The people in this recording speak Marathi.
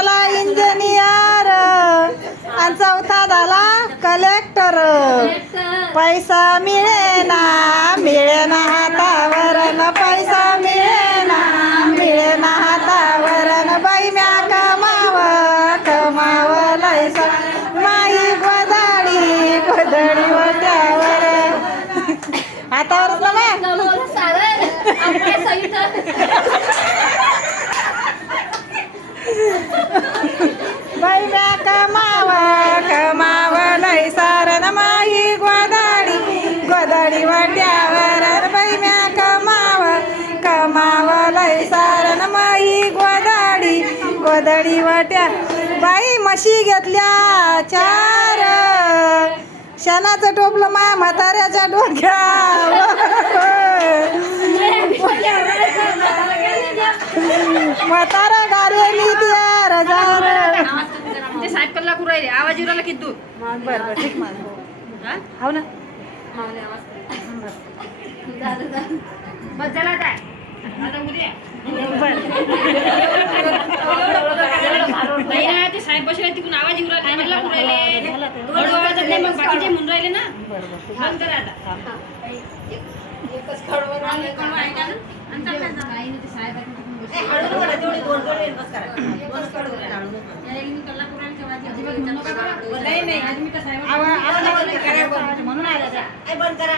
झाला इंजिनियर आणि चौथा झाला कलेक्टर. पैसा मिळेना हातावर न पैसा मिळेना हातावर न बाई म्या कमावलंय माई गोदाडी वट्यावर. हातावरच ना बाई म्या कमावलंय सारण माई गोदाडी वाट्यावर. बाई म्या कमावलंय सारण माई गोदाडी वाट्या. बाई म्हशी घेतल्या 4 शेणाचं टोपलं माया म्हाताऱ्याच्या डोक्यावर. म्हातारा गारेली 13,000. ते साहेब कल्ला करू राहिले आवाज येऊ राहिला किती दूर. बरं ठीक हो ना. बस झाला काय आता उद्या नाही ना ते साहेब बसले तिकडून आवाज येऊ राहिले कल्ला करू राहिले. हळू आवाजात नाही मग बाकीचे म्हणून राहिले ना. बंद करा आता. एकच खडवर आले का आहे का आणि टाकायचं काही नाही. ते साहेब हळू बोला तेवढे दोन बस करा. बस करू मी कल्ला करू राहिले तेव्हा नाही नाही आज मी तर साहेब म्हणून आला बंद करा